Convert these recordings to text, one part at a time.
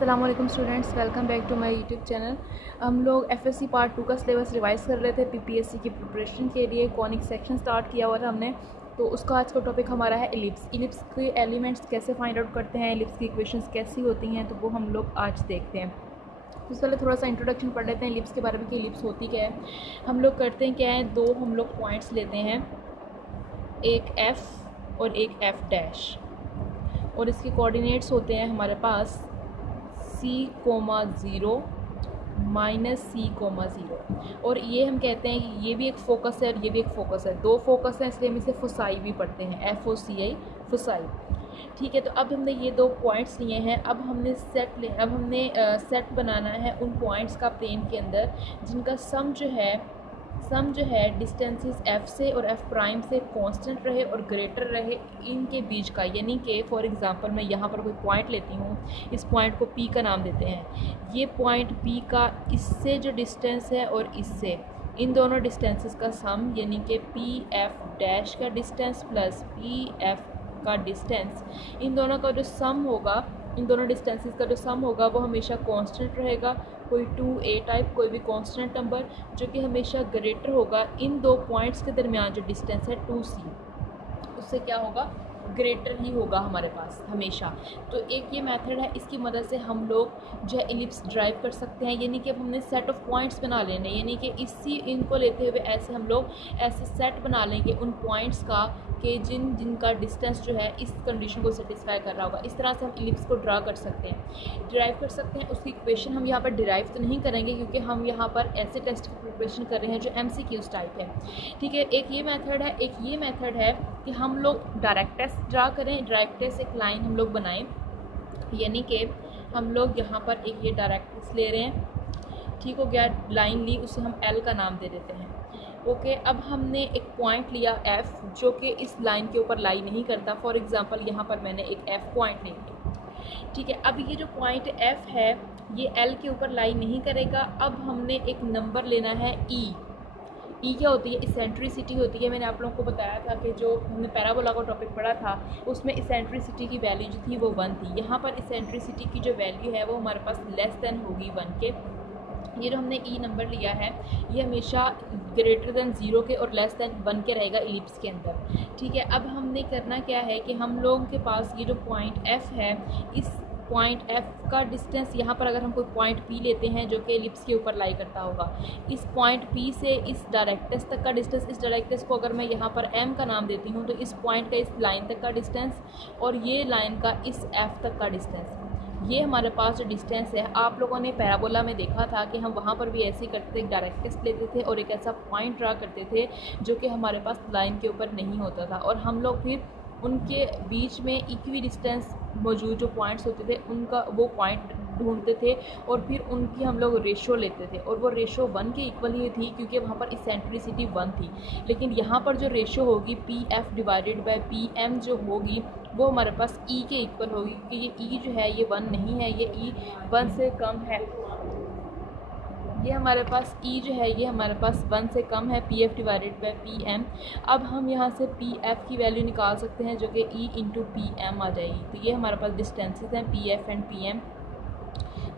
अस्सलाम वालेकुम students, welcome back to my YouTube channel. हम लोग एफएससी पार्ट 2 का सिलेबस रिवाइज़ कर रहे थे पीपीएससी की प्रिपरेशन के लिए। कॉनिक सेक्शन स्टार्ट किया हुआ था हमने, तो उसका आज का टॉपिक हमारा है इलिप्स। इलिप्स के एलिमेंट्स कैसे फाइंड आउट करते हैं, इलिप्स की इक्वेशंस कैसी होती हैं, तो वो हम लोग आज देखते हैं। उससे पहले थोड़ा सा इंट्रोडक्शन पढ़ लेते हैं इलिप्स के बारे में कि इलिप्स होती क्या है। हम लोग करते हैं क्या है, दो हम लोग पॉइंट्स लेते हैं, एक एफ़ और एक एफ़ डैश, और इसके कोऑर्डिनेट्स होते हैं हमारे पास C,0 -C,0। और ये हम कहते हैं कि ये भी एक फोकस है और ये भी एक फोकस है। दो फोकस है इसलिए हम इसे फोसाई भी पढ़ते हैं, FOCI, फोसाई। ठीक है, तो अब हमने ये दो पॉइंट्स लिए हैं। अब हमने सेट बनाना है उन पॉइंट्स का प्लेन के अंदर जिनका सम जो है डिस्टेंसेस f से और f प्राइम से कांस्टेंट रहे और ग्रेटर रहे इनके बीच का। यानी कि फॉर एग्जांपल मैं यहाँ पर कोई पॉइंट लेती हूँ, इस पॉइंट को p का नाम देते हैं। ये पॉइंट p का इससे जो डिस्टेंस है और इससे, इन दोनों डिस्टेंसेस का सम, यानी कि पी एफ डैश का डिस्टेंस प्लस पी एफ का डिस्टेंस, इन दोनों का जो सम होगा, इन दोनों डिस्टेंसेस का जो सम होगा वो हमेशा कांस्टेंट रहेगा। कोई 2a टाइप कोई भी कांस्टेंट नंबर जो कि हमेशा ग्रेटर होगा इन दो पॉइंट्स के दरमियान जो डिस्टेंस है 2c, उससे क्या होगा, ग्रेटर ही होगा हमारे पास हमेशा। तो एक ये मेथड है, इसकी मदद से हम लोग जो है इलिप्स ड्राइव कर सकते हैं। यानी कि अब हमने सेट ऑफ पॉइंट्स बना लेने, यानी कि इनको लेते हुए ऐसे हम लोग ऐसे सेट बना लेंगे उन पॉइंट्स का कि जिनका डिस्टेंस जो है इस कंडीशन को सेटिस्फाई कर रहा होगा। इस तरह से हम इलिप्स को ड्रा कर सकते हैं, डिराइव कर सकते हैं। उसकी इक्वेशन हम यहाँ पर डिराइव तो नहीं करेंगे क्योंकि हम यहाँ पर ऐसे टेस्ट की प्रिपरेशन कर रहे हैं जो MCQs टाइप है। ठीक है, एक ये मेथड है। एक ये मेथड है कि हम लोग डायरेक्ट टेस्ट ड्रा करें। डायरेक्ट टेस्ट एक लाइन हम लोग बनाएं, यानी कि हम लोग यहाँ पर एक ये डायरेक्ट टेस्ट ले रहे हैं। ठीक हो गया, लाइन ली, उसे हम L का नाम दे देते हैं। ओके, अब हमने एक पॉइंट लिया F जो कि इस लाइन के ऊपर लाई नहीं करता। फॉर एग्जांपल यहाँ पर मैंने एक F पॉइंट ले लिया। ठीक है, अब ये जो पॉइंट F है ये L के ऊपर लाई नहीं करेगा। अब हमने एक नंबर लेना है E। E क्या होती है, इसेंट्रिसिटी होती है। मैंने आप लोगों को बताया था कि जो हमने पैराबोला का टॉपिक पढ़ा था उसमें इसेंट्रिसिटी की वैल्यू जो थी वो 1 थी। यहाँ पर इसेंट्रिसिटी की जो वैल्यू है वो हमारे पास लेस देन होगी 1 के। ये जो हमने E नंबर लिया है ये हमेशा ग्रेटर देन 0 के और लेस देन 1 के रहेगा इलिप्स के अंदर। ठीक है, अब हमने करना क्या है कि हम लोगों के पास ये जो पॉइंट F है, इस पॉइंट F का डिस्टेंस, यहाँ पर अगर हम कोई पॉइंट P लेते हैं जो कि इलिप्स के ऊपर लाई करता होगा, इस पॉइंट P से इस डायरेक्टस तक का डिस्टेंस, इस डायरेक्टस को अगर मैं यहाँ पर M का नाम देती हूँ तो इस पॉइंट का इस लाइन तक का डिस्टेंस और ये लाइन का इस F तक का डिस्टेंस, ये हमारे पास जो डिस्टेंस है। आप लोगों ने पैराबोला में देखा था कि हम वहाँ पर भी ऐसे ही करते थे, एक डायरेक्ट टेस्ट लेते थे और एक ऐसा पॉइंट ड्रा करते थे जो कि हमारे पास लाइन के ऊपर नहीं होता था, और हम लोग फिर उनके बीच में इक्वी डिस्टेंस मौजूद जो पॉइंट्स होते थे उनका वो पॉइंट ढूंढते थे और फिर उनकी हम लोग रेशो लेते थे, और वो रेशो 1 के इक्वल ही थी क्योंकि वहाँ पर इसेंट्रिसिटी 1 थी। लेकिन यहाँ पर जो रेशो होगी PF डिवाइडेड बाय PM जो होगी वो हमारे पास E के इक्वल होगी, क्योंकि ये E जो है ये 1 नहीं है, ये E 1 से कम है। ये हमारे पास E जो है ये हमारे पास 1 से कम है, PF डिवाइडेड बाय PM। अब हम यहाँ से PF की वैल्यू निकाल सकते हैं जो कि E इंटू PM आ जाएगी। तो ये हमारे पास डिस्टेंसेस हैं PF एंड PM।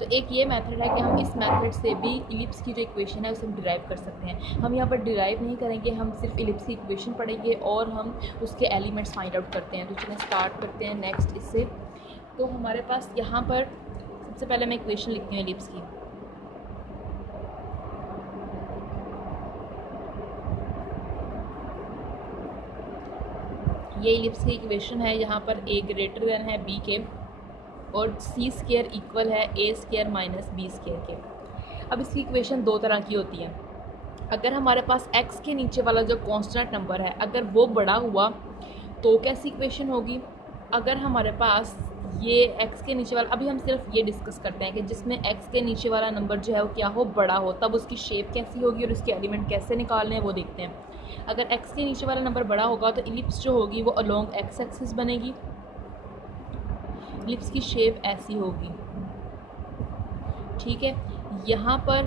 तो एक ये मेथड है कि हम इस मेथड से भी इलिप्स की जो इक्वेशन है उसे हम डिराइव कर सकते हैं। हम यहाँ पर डिराइव नहीं करेंगे, हम सिर्फ इलिप्स की इक्वेशन पढ़ेंगे और हम उसके एलिमेंट्स फाइंड आउट करते हैं। तो चलिए स्टार्ट करते हैं नेक्स्ट इससे। तो हमारे पास यहाँ पर सबसे पहले मैं इक्वेशन लिखती हूँ इलिप्स की। ये इलिप्स की इक्वेशन है, यहाँ पर A ग्रेटर देन है B के और C² इक्वल है A² माइनस B² के। अब इसकी इक्वेशन दो तरह की होती है। अगर हमारे पास x के नीचे वाला जो कांस्टेंट नंबर है अगर वो बड़ा हुआ तो कैसी इक्वेशन होगी। अगर हमारे पास ये x के नीचे वाला, अभी हम सिर्फ ये डिस्कस करते हैं कि जिसमें x के नीचे वाला नंबर जो है वो क्या हो, बड़ा हो, तब उसकी शेप कैसी होगी और उसके एलिमेंट कैसे निकालने हैं वो देखते हैं। अगर x के नीचे वाला नंबर बड़ा होगा तो इलिप्स जो होगी वो अलोंग x एक्सिस बनेगी। इलिप्स की शेप ऐसी होगी। ठीक है, यहाँ पर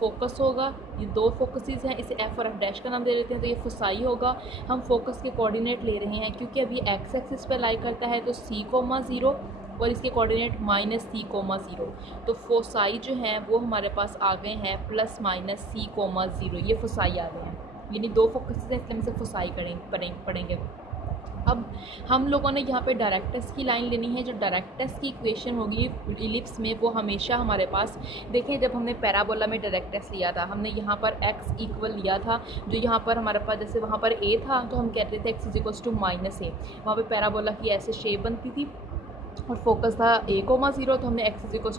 फोकस होगा, ये दो फोकसेस हैं, इसे F और F डैश का नाम दे देते हैं, तो ये फोसाई होगा। हम फोकस के कोऑर्डिनेट ले रहे हैं क्योंकि अभी x एक्सिस पर लाई करता है तो C,0 और इसके कोऑर्डिनेट -c,0। तो फोसाई जो हैं वो हमारे पास आ गए हैं +-c,0। ये फोसाई आ गए हैं, यानी दो फोकस हैं, इसलिए हम से फोसाई पढ़ेंगे। अब हम लोगों ने यहाँ पे डायरेक्टर्स की लाइन लेनी है। जो डायरेक्टर्स की इक्वेशन होगी इलिप्स में, वो हमेशा हमारे पास, देखें जब हमने पैराबोला में डायरेक्टर्स लिया था, हमने यहाँ पर x इक्वल लिया था। जो यहाँ पर हमारे पास, जैसे वहाँ पर a था तो हम कहते थे x = -a। वहाँ पे पैराबोला की ऐसे शेप बनती थी और फोकस था a,0, तो हमने x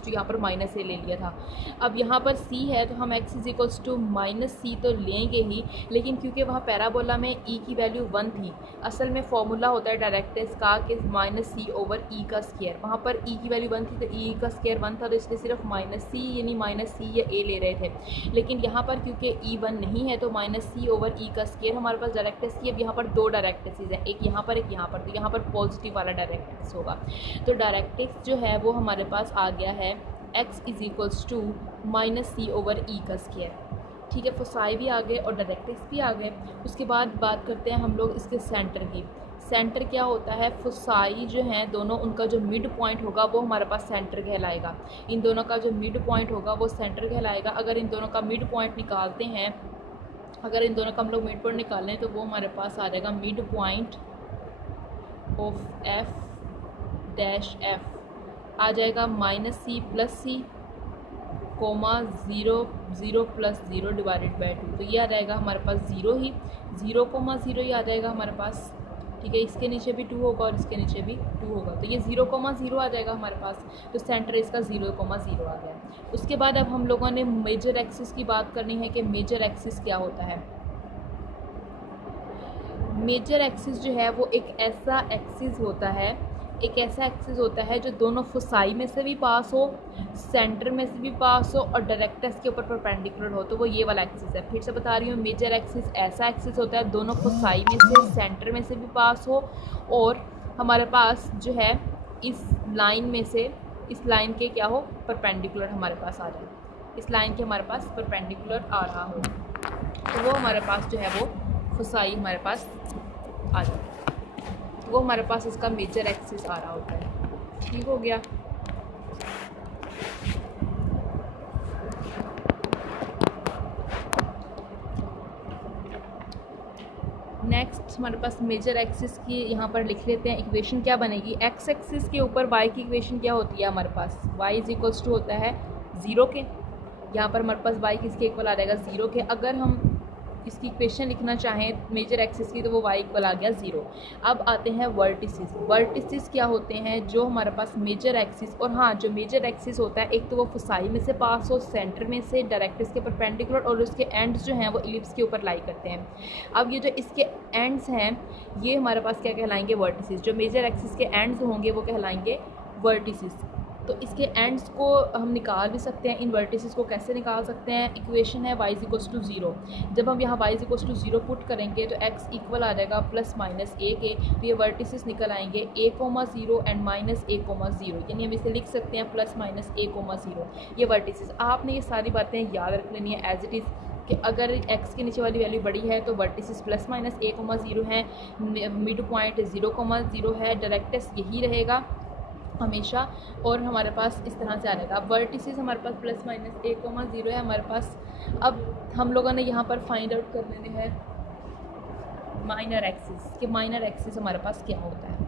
यहाँ पर -a ले लिया था। अब यहाँ पर c है तो हम x -c तो लेंगे ही, लेकिन क्योंकि वहाँ पैराबोला में e की वैल्यू 1 थी, असल में फॉर्मूला होता है डायरेक्टर्स का कि -c/e का स्क्वायर। वहाँ पर e की वैल्यू 1 थी तो e का स्क्वायर 1 था, तो इसलिए सिर्फ -c यानी -c या a ले रहे थे। लेकिन यहाँ पर क्योंकि e 1 नहीं है तो -c/e का स्क्वायर हमारे पास डायरेक्टर्स की। अब यहाँ पर दो डायरेक्टर्स हैं, एक यहाँ पर एक यहाँ पर, तो यहाँ पर पॉजिटिव वाला डायरेक्टर्स होगा। तो डायरेक्ट्रिक्स जो है वो हमारे पास आ गया है x = -c/e का स्क्वायर। ठीक है, फोसाई भी आ गए और डायरेक्ट्रिक्स भी आ गए। उसके बाद बात करते हैं हम लोग इसके सेंटर की। सेंटर क्या होता है? फोसाई जो हैं दोनों, उनका जो मिड पॉइंट होगा वो हमारे पास सेंटर कहलाएगा। इन दोनों का जो मिड पॉइंट होगा वो सेंटर कहलाएगा। अगर इन दोनों का मिड पॉइंट निकालते हैं, अगर इन दोनों का हम लोग मिड पॉइंट निकालें तो वो हमारे पास आ जाएगा मिड पॉइंट ऑफ f' आ जाएगा -c + c, 0 0 + 0 / 2। तो ये आ जाएगा हमारे पास 0 ही, 0,0 ही आ जाएगा हमारे पास। ठीक है, इसके नीचे भी 2 होगा और इसके नीचे भी 2 होगा, तो ये 0,0 आ जाएगा हमारे पास। तो सेंटर इसका 0,0 आ गया। उसके बाद अब हम लोगों ने मेजर एक्सिस की बात करनी है कि मेजर एक्सिस क्या होता है। मेजर एक्सिस जो है वो एक ऐसा एक्सिस होता है जो दोनों फोसाई में से भी पास हो, सेंटर में से भी पास हो और डायरेक्टर्स के ऊपर परपेंडिकुलर हो, तो वो ये वाला एक्सिस है। फिर से बता रही हूँ, मेजर एक्सिस ऐसा एक्सिस होता है दोनों फोसाई में से, सेंटर में से भी पास हो और हमारे पास जो है इस लाइन में से, इस लाइन के क्या हो, परपेंडिकुलर हमारे पास आ जाए, इस लाइन के हमारे पास परपेंडिकुलर आ रहा हो, तो वो हमारे पास जो है वो फोसाई हमारे पास आ जाए, वो हमारे पास इसका मेजर एक्सिस आ रहा होता है। ठीक हो गया। नेक्स्ट हमारे पास मेजर एक्सिस की यहाँ पर लिख लेते हैं। इक्वेशन क्या बनेगी? एक्स एक्सिस के ऊपर y की इक्वेशन क्या होती है हमारे पास? y = होता है 0 के। यहाँ पर हमारे पास y किसके इक्वल आ जाएगा? 0 के। अगर हम इसकी इक्वेशन लिखना चाहें मेजर एक्सिस की तो वो y = आ गया 0। अब आते हैं वर्टिसेस। वर्टिसेस क्या होते हैं? जो हमारे पास मेजर एक्सिस, और हाँ, जो मेजर एक्सिस होता है एक तो वो फोसाई में से पास हो, सेंटर में से, डायरेक्ट्रिक्स के परपेंडिकुलर, और उसके एंड्स जो हैं वो इलिप्स के ऊपर लाई करते हैं। अब ये जो इसके एंड्स हैं ये हमारे पास क्या कहलाएंगे? वर्टिसेस। जो मेजर एक्सिस के एंड्स होंगे वो कहलाएंगे वर्टिसेस। तो इसके एंड्स को हम निकाल भी सकते हैं। इन वर्टिसेस को कैसे निकाल सकते हैं? इक्वेशन है y = 0। जब हम यहाँ y = 0 पुट करेंगे तो x इक्वल आ जाएगा +-a के, तो ये वर्टिसेस निकल आएंगे a,0 एंड -a,0, यानी हम इसे लिख सकते हैं +-a,0। ये वर्टिसेस, आपने ये सारी बातें याद रख लेनी है एज इट इज़ कि अगर x के नीचे वाली वैल्यू बड़ी है तो वर्टिसेस +-a,0 है, मिड पॉइंट 0,0 है, डायरेक्टर्स यही रहेगा हमेशा, और हमारे पास इस तरह से आ जाएगा। वर्टिसेस हमारे पास +-a,0 है हमारे पास। अब हम लोगों ने यहाँ पर फाइंड आउट कर लेने हैं माइनर एक्सिस, कि माइनर एक्सिस हमारे पास क्या होता है।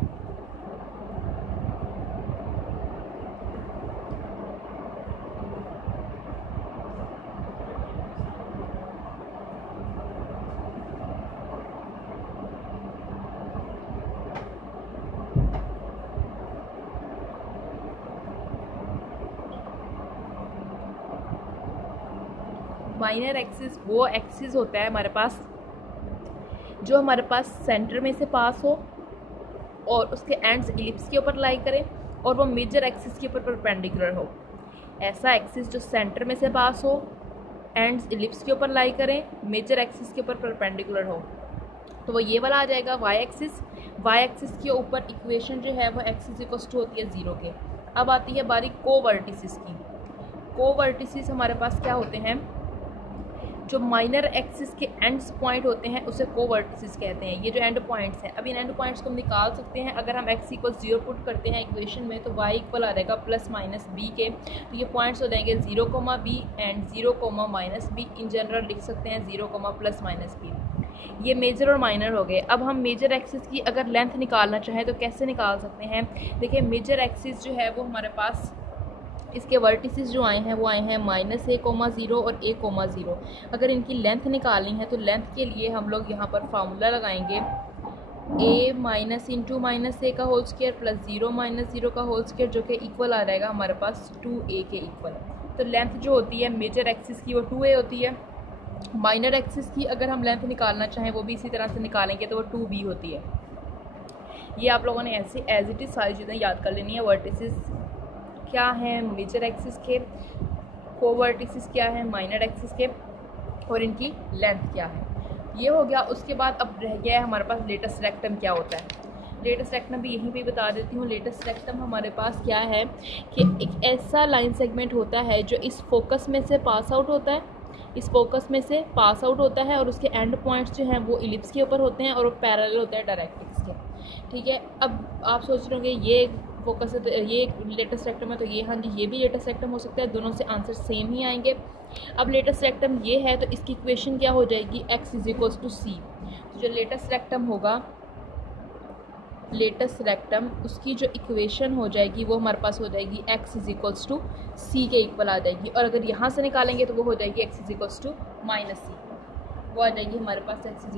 माइनर एक्सिस वो एक्सिस होता है हमारे पास जो हमारे पास सेंटर में से पास हो और उसके एंड्स इलिप्स के ऊपर लाई करें और वो मेजर एक्सिस के ऊपर परपेंडिकुलर हो। ऐसा एक्सिस जो सेंटर में से पास हो, एंड्स इलिप्स के ऊपर लाई करें, मेजर एक्सिस के ऊपर परपेंडिकुलर हो, तो वो ये वाला आ जाएगा y एक्सिस। y एक्सिस के ऊपर इक्वेशन जो है वो x होती है 0 के। अब आती है बारी कोवर्टिसेस की। कोवर्टिसेस हमारे पास क्या होते हैं? जो माइनर एक्सिस के एंड्स पॉइंट होते हैं उसे कोवर्टिसेस कहते हैं। ये जो एंड पॉइंट्स हैं, अब इन एंड पॉइंट्स को हम निकाल सकते हैं। अगर हम x = 0 पुट करते हैं इक्वेशन में तो y = आ जाएगा +-b के। तो ये पॉइंट्स हो जाएंगे 0, b and 0, -b। In general लिख सकते हैं 0, +-b। ये मेजर और माइनर हो गए। अब हम मेजर एक्सिस की अगर लेंथ निकालना चाहें तो कैसे निकाल सकते हैं? देखिए, मेजर एक्सिस जो है वो हमारे पास इसके वर्टिसेस जो आए हैं वो आए हैं -a,0 और a,0। अगर इनकी लेंथ निकालनी है तो लेंथ के लिए हम लोग यहाँ पर फार्मूला लगाएंगे a - a का होल स्क्वायर + 0 - 0 का होल स्क्वायर, जो कि इक्वल आ जाएगा हमारे पास 2a के इक्वल। तो लेंथ जो होती है मेजर एक्सिस की वो 2a होती है। माइनर एक्सिस की अगर हम लेंथ निकालना चाहें वो भी इसी तरह से निकालेंगे तो वो 2b होती है। ये आप लोगों ने ऐसे एज इट इज़ सारी चीज़ें याद कर लेनी है। वर्टिसेस क्या हैं मेजर एक्सिस के, कोवर्टिसेस क्या है माइनर एक्सिस के, और इनकी लेंथ क्या है। ये हो गया। उसके बाद अब रह गया है हमारे पास लेटस रेक्टम क्या होता है। लेटस रेक्टम भी यहीं पे बता देती हूँ। लेटस रेक्टम हमारे पास क्या है कि एक ऐसा लाइन सेगमेंट होता है जो इस फोकस में से पास आउट होता है, इस फोकस में से पास आउट होता है, और उसके एंड पॉइंट्स जो हैं वो इलिप्स के ऊपर होते हैं और वो पैरेलल होता है डायरेक्ट्रिक्स के। ठीक है, अब आप सोच रहे होंगे ये फोकस है तो ये लेटस रेक्टम है, तो ये हाँ जी ये भी लेटस रेक्टम हो सकता है। दोनों से आंसर सेम ही आएंगे। अब लेटस रेक्टम ये है तो इसकी इक्वेशन क्या हो जाएगी? x = c। तो जो लेटस रेक्टम होगा, लेटस रेक्टम, उसकी जो इक्वेशन हो जाएगी वो हमारे पास हो जाएगी x = c के इक्वल आ जाएगी। और अगर यहाँ से निकालेंगे तो वो हो जाएगी x = -c। वो आ जाएगी हमारे पास x =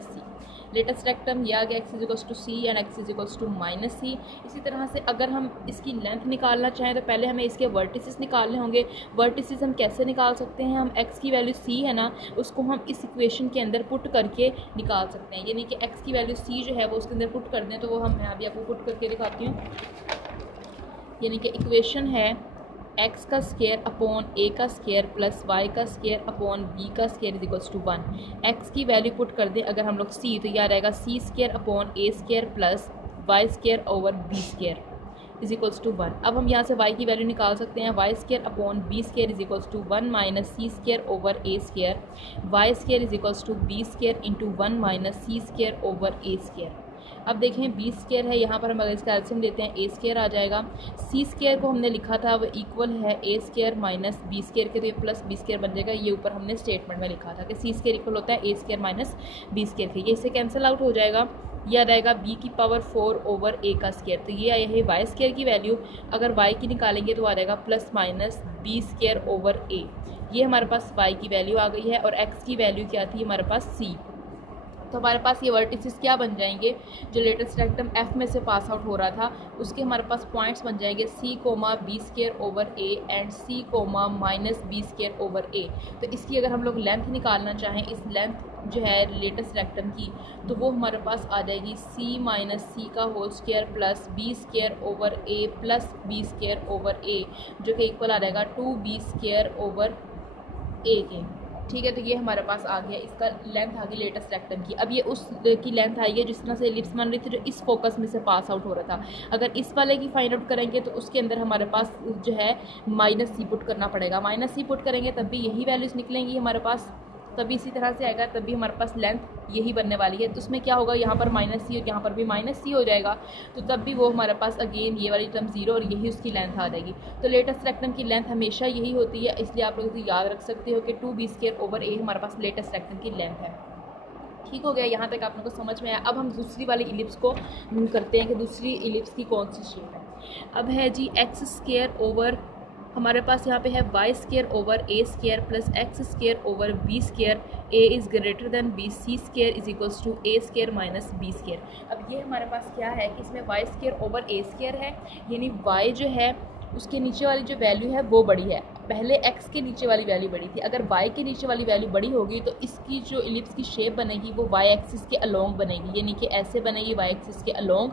-c। लेटस रेक्टम ये आ गया x = c and x = -c। इसी तरह से अगर हम इसकी लेंथ निकालना चाहें तो पहले हमें इसके वर्टिसेस निकालने होंगे। वर्टिसेस हम कैसे निकाल सकते हैं? हम x की वैल्यू c है ना, उसको हम इस इक्वेशन के अंदर पुट करके निकाल सकते हैं। यानी कि x की वैल्यू c जो है वो उसके अंदर पुट कर दें तो वो हम मैं अभी आपको पुट करके दिखाती हूँ। यानी कि इक्वेशन है x का स्क्वायर अपॉन a का स्क्वायर प्लस y का स्क्वायर अपॉन b का स्क्वायर = 1। x की वैल्यू पुट कर दें अगर हम लोग c, तो यह आ जाएगा c² upon a square plus y² over b square = 1। अब हम यहाँ से y की वैल्यू निकाल सकते हैं। y² upon b square = 1 minus c² over a square, y² = b square into 1 minus c² over a square. अब देखें b स्क्वायर है, यहाँ पर हम अगर इसका एल्सियम देते हैं a स्क्वायर आ जाएगा। c स्क्वायर को हमने लिखा था वो इक्वल है a square minus b square के, तो ये प्लस b स्क्वायर बन जाएगा। ये ऊपर हमने स्टेटमेंट में लिखा था कि c स्क्वायर इक्वल होता है a square minus b square के। ये इससे कैंसिल आउट हो जाएगा। यह आ जाएगा b⁴ ओवर a का स्क्वायर। तो ये आया है y स्क्वायर की वैल्यू। अगर y की निकालेंगे तो आ जाएगा plus minus b square over a। ये हमारे पास y की वैल्यू आ गई है। और x की वैल्यू क्या थी हमारे पास c। तो हमारे पास ये वर्टिसेस क्या बन जाएंगे? जो लेटस रेक्टम f में से पास आउट हो रहा था उसके हमारे पास पॉइंट्स बन जाएंगे c, b² over a and c, -b² over a। तो इसकी अगर हम लोग लेंथ निकालना चाहें, इस लेंथ जो है लेटस रेक्टम की, तो वो हमारे पास आ जाएगी c - c का whole square plus b² over a plus b² over a, जो कि इक्वल आ जाएगा 2b² ओवर a के। ठीक है, तो ये हमारे पास आ गया, इसका लेंथ आ गई लेटस रेक्टम की। अब ये उस की लेंथ आई है जिस तरह से एलिप्स बन रही थी जो इस फोकस में से पास आउट हो रहा था। अगर इस वाले की फाइंड आउट करेंगे तो उसके अंदर हमारे पास जो है -c पुट करना पड़ेगा। -c पुट करेंगे तब भी यही वैल्यूज़ निकलेंगी हमारे पास, तभी इसी तरह से आएगा, तभी हमारे पास लेंथ यही बनने वाली है। तो उसमें क्या होगा, यहाँ पर -c और यहाँ पर भी -c हो जाएगा, तो तब भी वो हमारे पास अगेन ये वाली टर्म 0 और यही उसकी लेंथ आ जाएगी। तो लेटस रेक्टम की लेंथ हमेशा यही होती है, इसलिए आप लोग इसे याद रख सकते हो कि 2b² ओवर a हमारे पास लेटस रेक्टम की लेंथ है। ठीक हो गया, यहाँ तक आप लोगों को समझ में आया। अब हम दूसरी वाली इलिप्स को करते हैं कि दूसरी इलिप्स की कौन सी शेप है। अब है जी x² ओवर, हमारे पास यहाँ पे है y² over a² plus x² over b², a is greater than b, c² = a² minus b²। अब ये हमारे पास क्या है कि इसमें y² ओवर a² है, यानी y जो है उसके नीचे वाली जो वैल्यू है वो बड़ी है। पहले x के नीचे वाली वैल्यू बड़ी थी, अगर y के नीचे वाली वैल्यू बड़ी होगी तो इसकी जो इलिप्स की शेप बनेगी वो y एक्सिस के अलोंग बनेगी, यानी कि ऐसे बनेगी y एक्सिस के अलोंग।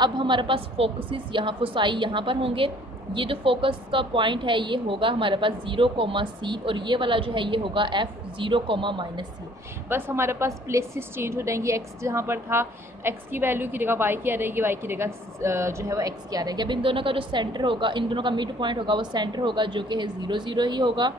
अब हमारे पास फोकसेस यहाँ फोसाई यहाँ पर होंगे। ये जो फोकस का पॉइंट है ये होगा हमारे पास 0, c और ये वाला जो है ये होगा f 0, -c। बस हमारे पास प्लेसेस चेंज हो जाएंगी। x जहाँ पर था x की वैल्यू की जगह y की आ रहेगी, y की जगह जो है वो x की आ रहेगी। अब इन दोनों का जो सेंटर होगा, इन दोनों का मिड पॉइंट होगा वो सेंटर होगा जो कि है 0, 0 ही होगा।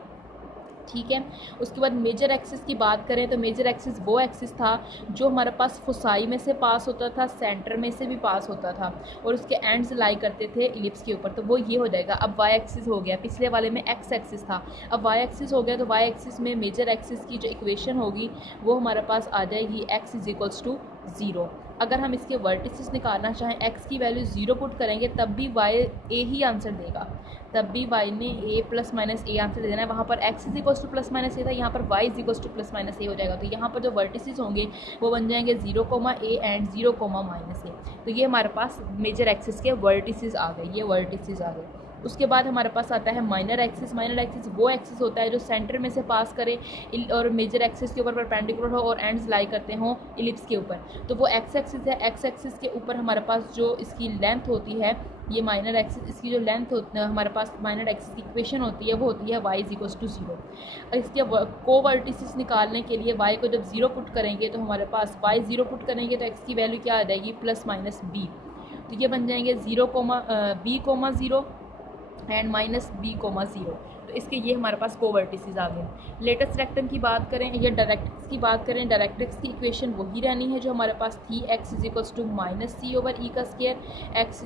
ठीक है। उसके बाद मेजर एक्सिस की बात करें तो मेजर एक्सिस वो एक्सिस था जो हमारे पास फोसाई में से पास होता था, सेंटर में से भी पास होता था और उसके एंड्स लाई करते थे इलिप्स के ऊपर, तो वो ये हो जाएगा। अब वाई एक्सिस हो गया, पिछले वाले में एक्स एक्सिस था, अब वाई एक्सिस हो गया, तो वाई एक्सिस में मेजर एक्सिस की जो इक्वेशन होगी वो हमारे पास आ जाएगी x इज इक्वल्स टू 0। अगर हम इसके वर्टिसेस निकालना चाहें, x की वैल्यू 0 पुट करेंगे तब भी y a ही आंसर देगा, तब भी y ने a plus minus a answer देना है। वहाँ पर x is equals to plus minus a था, यहाँ पर y is equals to plus minus a हो जाएगा। तो यहाँ पर जो वर्टिसेस होंगे वो बन जाएंगे 0, a एंड 0, माइनस ए। तो ये हमारे पास मेजर एक्सिस के वर्टिसेस आ गए, ये वर्टिसेस आ गए। उसके बाद हमारे पास आता है माइनर एक्सिस। माइनर एक्सिस वो एक्सिस होता है जो सेंटर में से पास करे और मेजर एक्सिस के ऊपर परपेंडिकुलर हो और एंड्स लाई करते हों इलिप्स के ऊपर, तो वो एक्स एक्सिस है। एक्स एक्सिस के ऊपर हमारे पास जो इसकी लेंथ होती है, ये माइनर एक्सिस, इसकी जो लेंथ होती है हमारे पास माइनर एक्सिस की इक्वेशन होती है वो होती है y इज इक्वल्स टू 0। और इसके को वर्टिसेस निकालने के लिए y को जब 0 पुट करेंगे तो हमारे पास y 0 पुट करेंगे तो x की वैल्यू क्या आ जाएगी, प्लस माइनस b। तो ये बन जाएंगे 0, b, 0 एंड माइनस b, 0। तो इसके ये हमारे पास कोवर्टिसेस आ गए। लेटेस्ट रेक्टम की बात करें या डायरेक्ट्रिक्स की बात करें, डायरेक्ट्रिक्स की इक्वेशन वही रहनी है जो हमारे पास थी, x is equals to minus c over e का स्क्वायर एक्स,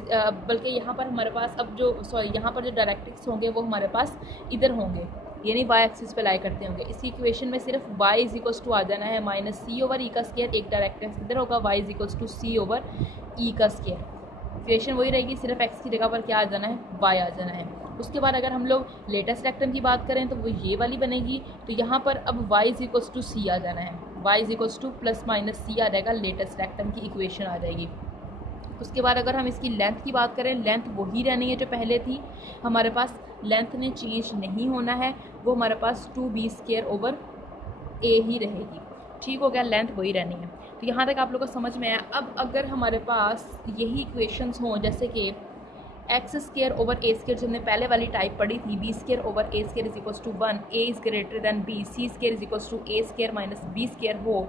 बल्कि यहाँ पर हमारे पास अब जो यहाँ पर जो डायरेक्ट्रिक्स होंगे वो हमारे पास इधर होंगे, यानी y एक्सिस पे लाई करते होंगे। इसी इक्वेशन में सिर्फ y इज इक्वल्स टू आ जाना है माइनस सी ओवर ई का स्क्वायर, एक डायरेक्ट्रिक्स इधर होगा, y is equals to c over e का स्क्वायर। इक्वेशन वही रहेगी, सिर्फ x की जगह पर क्या आ जाना है, y आ जाना है। उसके बाद अगर हम लोग लेटेस्ट रेक्टम की बात करें तो वो ये वाली बनेगी, तो यहाँ पर अब y is equals to c आ जाना है, y is equals to plus minus c आ जाएगा, लेटेस्ट रेक्टम की इक्वेशन आ जाएगी। उसके बाद अगर हम इसकी लेंथ की बात करें, लेंथ वही रहनी है जो पहले थी, हमारे पास लेंथ ने चेंज नहीं होना है, वो हमारे पास 2b² ओवर a ही रहेगी। ठीक हो गया, लेंथ वही रहनी है। तो यहाँ तक आप लोगों को समझ में आया। अब अगर हमारे पास यही इक्वेशंस हों, जैसे कि x² ओवर a² जो हमने पहले वाली टाइप पढ़ी थी, b² over a² is equals to 1, a is greater than b, c² is equals to a² minus b² हो,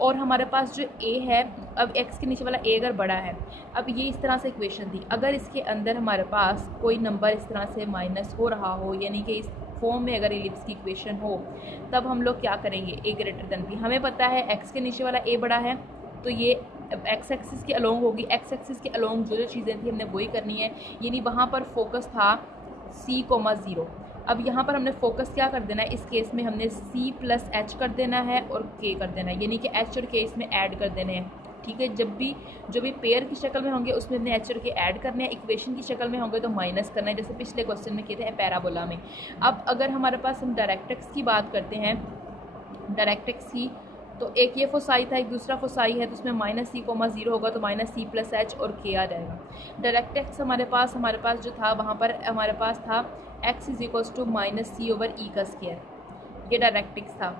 और हमारे पास जो a है, अब x के नीचे वाला a अगर बड़ा है, अब ये इस तरह से इक्वेशन थी, अगर इसके अंदर हमारे पास कोई नंबर इस तरह से माइनस हो रहा हो, यानी कि इस फॉर्म में अगर इलिप्स की इक्वेशन हो, तब हम लोग क्या करेंगे, a ग्रेटर दैन b। हमें पता है x के नीचे वाला a बड़ा है, तो ये एक्स एक्सिस के अलोंग होगी, एक्स एक्सिस के अलोंग जो जो चीज़ें थी हमने वही करनी है, यानी वहाँ पर फोकस था c, 0। अब यहाँ पर हमने फोकस क्या कर देना है, इस केस में हमने c प्लस h कर देना है और k कर देना है, यानी कि h और k इसमें ऐड कर देने हैं। ठीक है, जब भी जो भी पेयर की शक्ल में होंगे उसमें हमने h और k ऐड करने हैं, इक्वेशन की शक्ल में होंगे तो माइनस करना है, जैसे पिछले क्वेश्चन में किए थे पैराबोला में। अब अगर हमारे पास हम डायरेक्ट्रिक्स की बात करते हैं, डायरेक्ट्रिक्स की, तो एक ये फोसाई था, एक दूसरा फोसाई है, तो उसमें माइनस c, 0 होगा तो माइनस c प्लस h और k आ जाएगा। डायरेक्ट्रिक्स हमारे पास जो था, वहाँ पर हमारे पास था x is equals to minus c over e का स्क्वायर, ये डायरेक्ट्रिक्स था।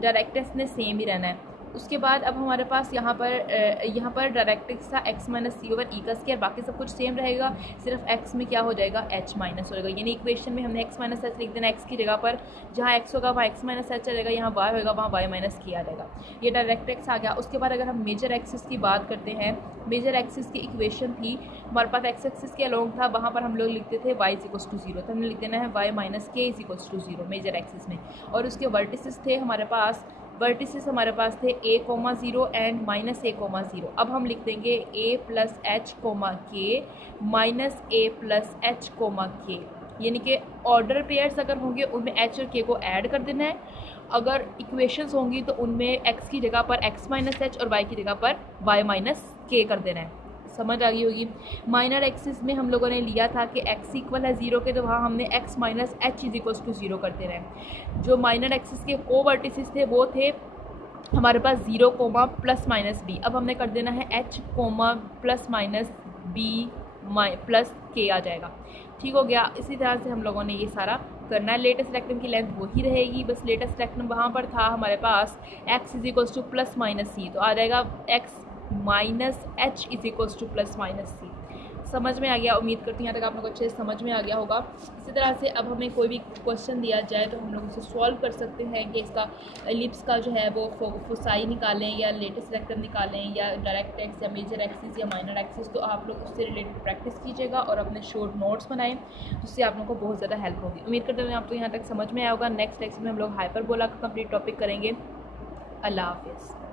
डायरेक्ट्रिक्स ने सेम ही रहना है। उसके बाद अब हमारे पास यहाँ पर डायरेक्ट्रिक्स था x minus c over e का स्क्वायर, बाकी सब कुछ सेम रहेगा, सिर्फ x में क्या हो जाएगा, h माइनस हो जाएगा, यानी इक्वेशन में हमने x माइनस h लिख देना, x की जगह पर जहाँ x होगा वहाँ x माइनस h आ जाएगा, यहाँ y होगा वहाँ y माइनस k आ जाएगा। ये डायरेक्ट्रिक्स आ गया। उसके बाद अगर हम मेजर एक्सिस की बात करते हैं, मेजर एक्सिस की इक्वेशन थी, हमारे पास x एक्सिस के अलोंग था, वहाँ पर हम लोग लिखते थे y इज इक्वल्स टू 0, तो हमने लिख देना है y minus k is equals to 0 major axis में। और उसके वर्टिसेस थे हमारे पास, वर्टिसेस हमारे पास थे a, 0 एंड माइनस a, 0। अब हम लिख देंगे a plus h, k minus a plus h, k, यानी कि ऑर्डर पेयर्स अगर होंगे उनमें h और k को ऐड कर देना है, अगर इक्वेशंस होंगी तो उनमें x की जगह पर x माइनस h और y की जगह पर y माइनस k कर देना है। समझ आ गई होगी। माइनर एक्सिस में हम लोगों ने लिया था कि x इक्वल है 0 के, तो वहाँ हमने x minus h is equals to 0 कर देना है। जो माइनर एक्सिस के को वर्टिसेस थे वो थे हमारे पास 0, प्लस माइनस b। अब हमने कर देना है h, plus minus b plus k आ जाएगा। ठीक हो गया। इसी तरह से हम लोगों ने ये सारा करना है। लेटेस्ट रेक्टम की लेंथ वही रहेगी, बस लेटेस्ट रेक्टम वहाँ पर था हमारे पास x is equals to plus minus c, तो आ जाएगा x minus h is equals to plus minus c। समझ में आ गया, उम्मीद करती हूँ यहाँ तक आप लोग को अच्छे से समझ में आ गया होगा। इसी तरह से अब हमें कोई भी क्वेश्चन दिया जाए तो हम लोग उसे सॉल्व कर सकते हैं कि इसका एलिप्स का जो है वो फोसाई निकालें या लेटेस्ट वेक्टर निकालें या डायरेक्ट एक्स या मेजर एक्सिस या माइनर एक्सिस। तो आप लोग उससे रिलेटेड प्रैक्टिस कीजिएगा और अपने शॉर्ट नोट्स बनाएं, जिससे आप लोगों को बहुत ज़्यादा हेल्प होगी। उम्मीद करते हैं आपको यहाँ तक समझ में आया होगा। नेक्स्ट लेक्चर में हम लोग हाइपरबोला का कंप्लीट टॉपिक करेंगे। अल्लाह हाफिज़।